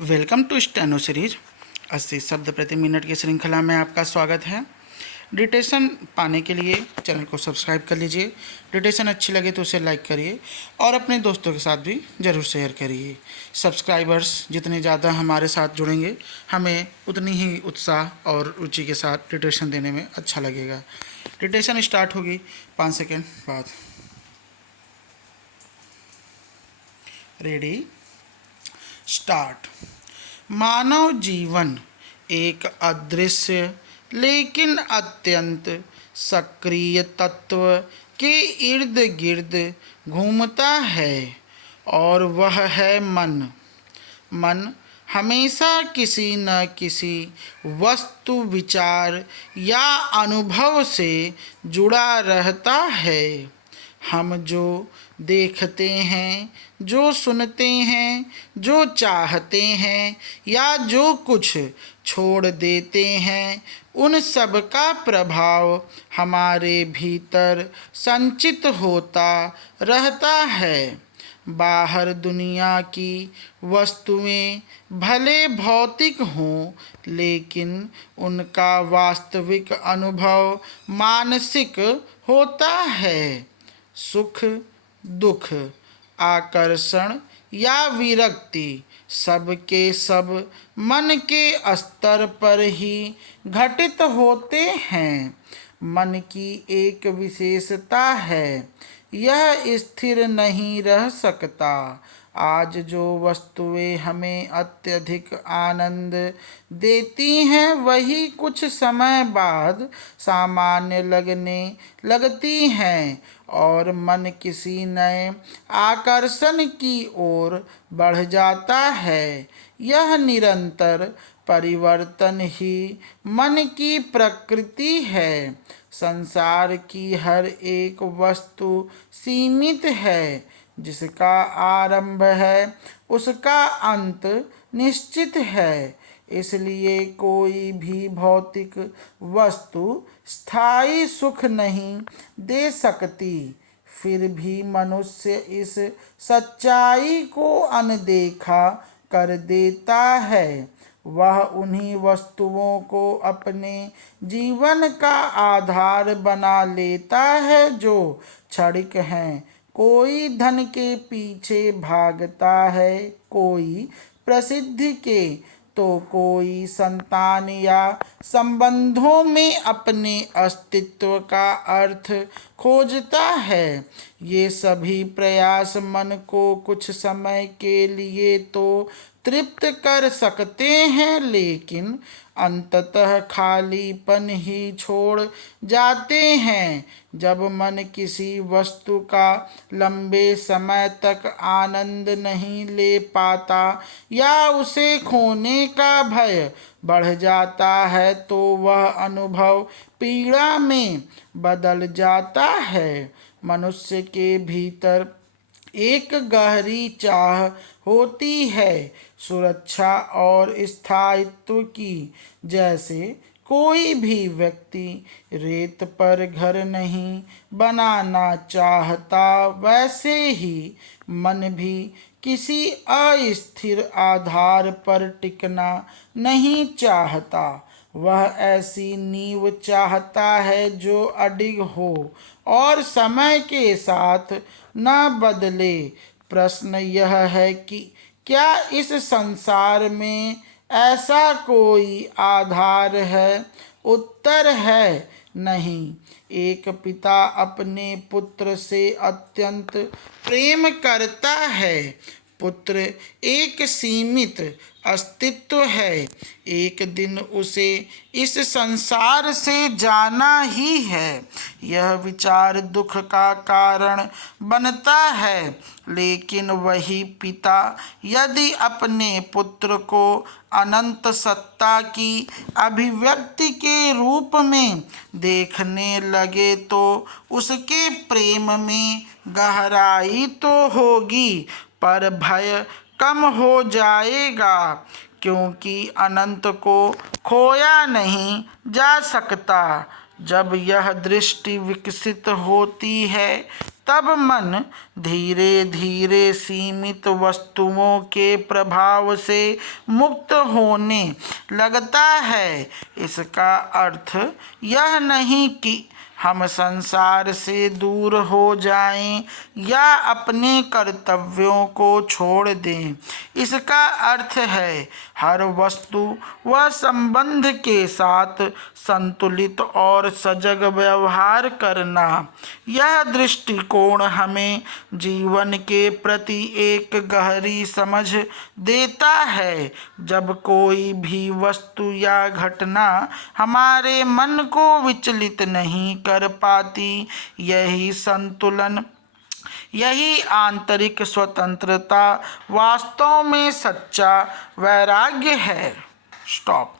Welcome to steno series 80 शब्द प्रति minute की श्रृंखला में आपका स्वागत है। डिटेशन पाने के लिए चैनल को सब्सक्राइब कर लीजिए। डिटेशन अच्छी लगे तो उसे लाइक करिए और अपने दोस्तों के साथ भी ज़रूर शेयर करिए। सब्सक्राइबर्स जितने ज़्यादा हमारे साथ जुड़ेंगे हमें उतनी ही उत्साह और रुचि के साथ डिटेशन देने में अच्छा लगेगा। डिटेशन स्टार्ट होगी 5 सेकेंड बाद। Ready start. मानव जीवन एक अदृश्य लेकिन अत्यंत सक्रिय तत्व के इर्द गिर्द घूमता है और वह है मन। मन हमेशा किसी न किसी वस्तु, विचार या अनुभव से जुड़ा रहता है। हम जो देखते हैं, जो सुनते हैं, जो चाहते हैं या जो कुछ छोड़ देते हैं, उन सब का प्रभाव हमारे भीतर संचित होता रहता है। बाहर दुनिया की वस्तुएं भले भौतिक हों, लेकिन उनका वास्तविक अनुभव मानसिक होता है। सुख, दुख, आकर्षण या विरक्ति सब के सब मन के स्तर पर ही घटित होते हैं। मन की एक विशेषता है, यह स्थिर नहीं रह सकता। आज जो वस्तुएं हमें अत्यधिक आनंद देती हैं, वही कुछ समय बाद सामान्य लगने लगती हैं और मन किसी नए आकर्षण की ओर बढ़ जाता है। यह निरंतर परिवर्तन ही मन की प्रकृति है। संसार की हर एक वस्तु सीमित है। जिसका आरंभ है उसका अंत निश्चित है। इसलिए कोई भी भौतिक वस्तु स्थायी सुख नहीं दे सकती। फिर भी मनुष्य इस सच्चाई को अनदेखा कर देता है। वह उन्हीं वस्तुओं को अपने जीवन का आधार बना लेता है जो क्षणिक हैं। कोई धन के पीछे भागता है, कोई प्रसिद्धि के, तो कोई संतान या संबंधों में अपने अस्तित्व का अर्थ खोजता है। ये सभी प्रयास मन को कुछ समय के लिए तो तृप्त कर सकते हैं, लेकिन अंततः खालीपन ही छोड़ जाते हैं। जब मन किसी वस्तु का लंबे समय तक आनंद नहीं ले पाता या उसे खोने का भय बढ़ जाता है, तो वह अनुभव पीड़ा में बदल जाता है। मनुष्य के भीतर एक गहरी चाह होती है, सुरक्षा और स्थायित्व की। जैसे कोई भी व्यक्ति रेत पर घर नहीं बनाना चाहता, वैसे ही मन भी किसी अस्थिर आधार पर टिकना नहीं चाहता। वह ऐसी नींव चाहता है जो अडिग हो और समय के साथ न बदले। प्रश्न यह है कि क्या इस संसार में ऐसा कोई आधार है? उत्तर है नहीं। एक पिता अपने पुत्र से अत्यंत प्रेम करता है। पुत्र एक सीमित अस्तित्व है। एक दिन उसे इस संसार से जाना ही है। यह विचार दुख का कारण बनता है, लेकिन वही पिता यदि अपने पुत्र को अनंत सत्ता की अभिव्यक्ति के रूप में देखने लगे तो उसके प्रेम में गहराई तो होगी, पर भय कम हो जाएगा, क्योंकि अनंत को खोया नहीं जा सकता। जब यह दृष्टि विकसित होती है, तब मन धीरे धीरे सीमित वस्तुओं के प्रभाव से मुक्त होने लगता है। इसका अर्थ यह नहीं कि हम संसार से दूर हो जाएं या अपने कर्तव्यों को छोड़ दें। इसका अर्थ है हर वस्तु व संबंध के साथ संतुलित और सजग व्यवहार करना। यह दृष्टिकोण हमें जीवन के प्रति एक गहरी समझ देता है। जब कोई भी वस्तु या घटना हमारे मन को विचलित नहीं कर पाती, यही संतुलन, यही आंतरिक स्वतंत्रता वास्तव में सच्चा वैराग्य है। स्टॉप।